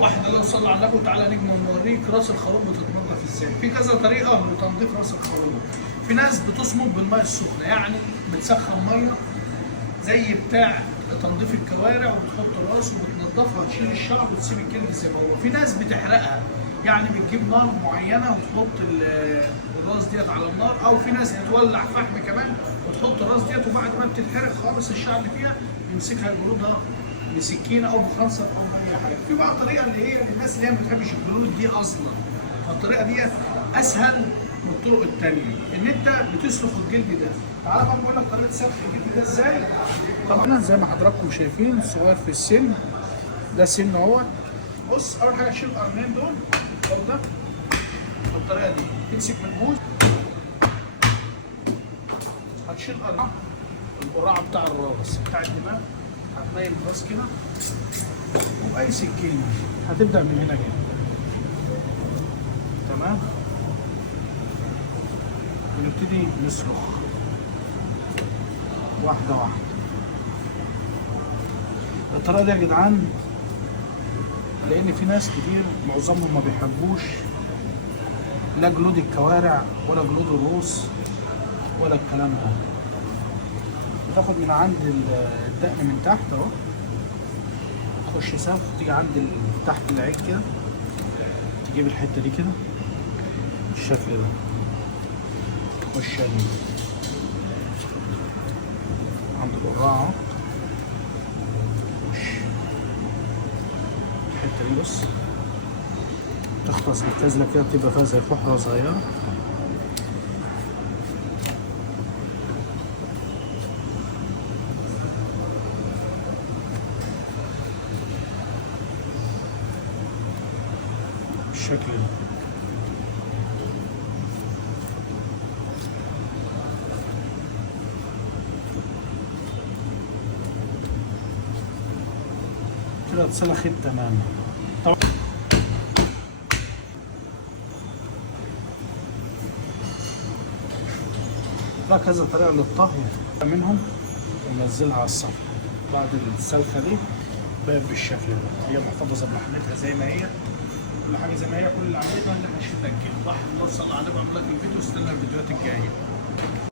واحدة لو صلى على النبي وتعالى نجم ونوريك راس الخروف بتتنضف ازاي. في كذا طريقة لتنظيف راس الخروف. في ناس بتصمد بالمية السخنة، يعني بتسخن مية زي بتاع تنظيف الكوارع وبتحط الراس وبتنضفها وتشيل الشعر وتسيب الجلد زي ما هو. في ناس بتحرقها، يعني بتجيب نار معينة وتحط الراس ديت على النار، او في ناس بتولع فحم كمان وتحط الراس ديت، وبعد ما بتتحرق خالص الشعر اللي فيها يمسكها يجردها بسكينه او بخنصر او باي حاجه. في بقى طريقه اللي هي الناس اللي هي ما بتحبش الجلود دي اصلا، فالطريقه دي اسهل من الطرق الثانيه، ان انت بتسلخ الجلد ده. تعالى بقى بقول لك طريقه سلخ الجلد ده ازاي. طبعا زي ما حضراتكم شايفين الصغير في السن ده سن اهو. بص، اول حاجه تشيل القرنين دول ده بالطريقه دي، تمسك من البوز هتشيل القرعه بتاع الراس بتاع الدماغ، هتنيم الراس كده وبأي سكينة هتبدأ من هنا كده، تمام؟ ونبتدي نسلخ واحدة واحدة. الطريقة دي يا جدعان لأن في ناس كتير معظمهم ما بيحبوش لا جلود الكوارع ولا جلود الروس ولا الكلام ده. بتاخد من عند الدقن من تحت اهو، تخش سلخ وتيجي عند تحت العيد كده، تجيب الحته دي كده بالشكل ده، تخش عند القراعه اهو، تخش الحته دي بص، تختص بالكازله كده، بتبقى فيها زي فحره صغيره. بالشكل ده. كده اتسلخت تماما. طبعا بقى كذا طريقه للطهي منهم، وننزلها على الصفحه بعد السلخه دي بقت بالشكل ده. هي محتفظه بلحمتها زي ما هي، كل حاجه زي ما هي، كل اللي عملتها ان احنا شلنا الجلد. راح نوصل على بعض لك الفيديو، استنى الفيديوهات الجايه.